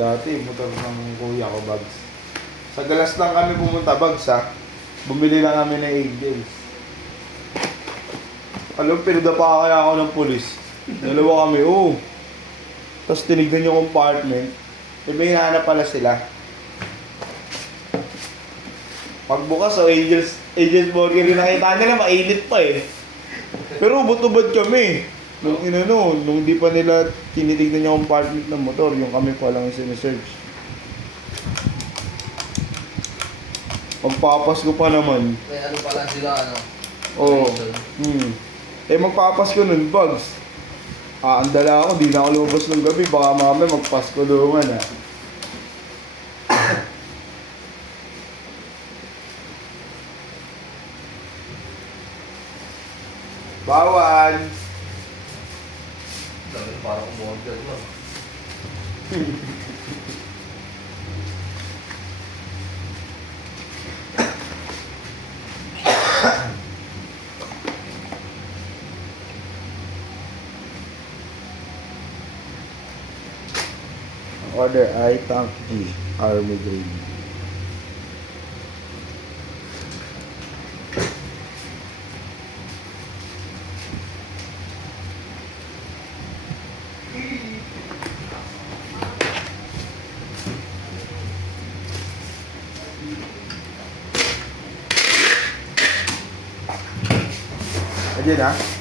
Dati, motor ng kuya ko, Bags. Sa Galas lang kami pumunta, Bags ha. Bumili lang kami ng Angels. Alam, pinadapa kaya ako ng pulis. Dalawa kami, oo. Tapos tinignan yung compartment. May hinahanap pala sila. Pagbukas, Angels Burger yung nakita nila, mainit pa eh. Pero ubot-ubot kami. Nung di pa nila tinitignan yung compartment ng motor, yung kami pa lang yung sinesearch. Magpapasko pa naman. May ano pala sila, ano? Oo. Magpapasko nun, Bags. Andala ako, di na ako lumabas ng gabi. Baka mamaya magpasko doon ah. Bawal! Dami parang umorder lang. Order I Tank G Army Green. Ayan ha.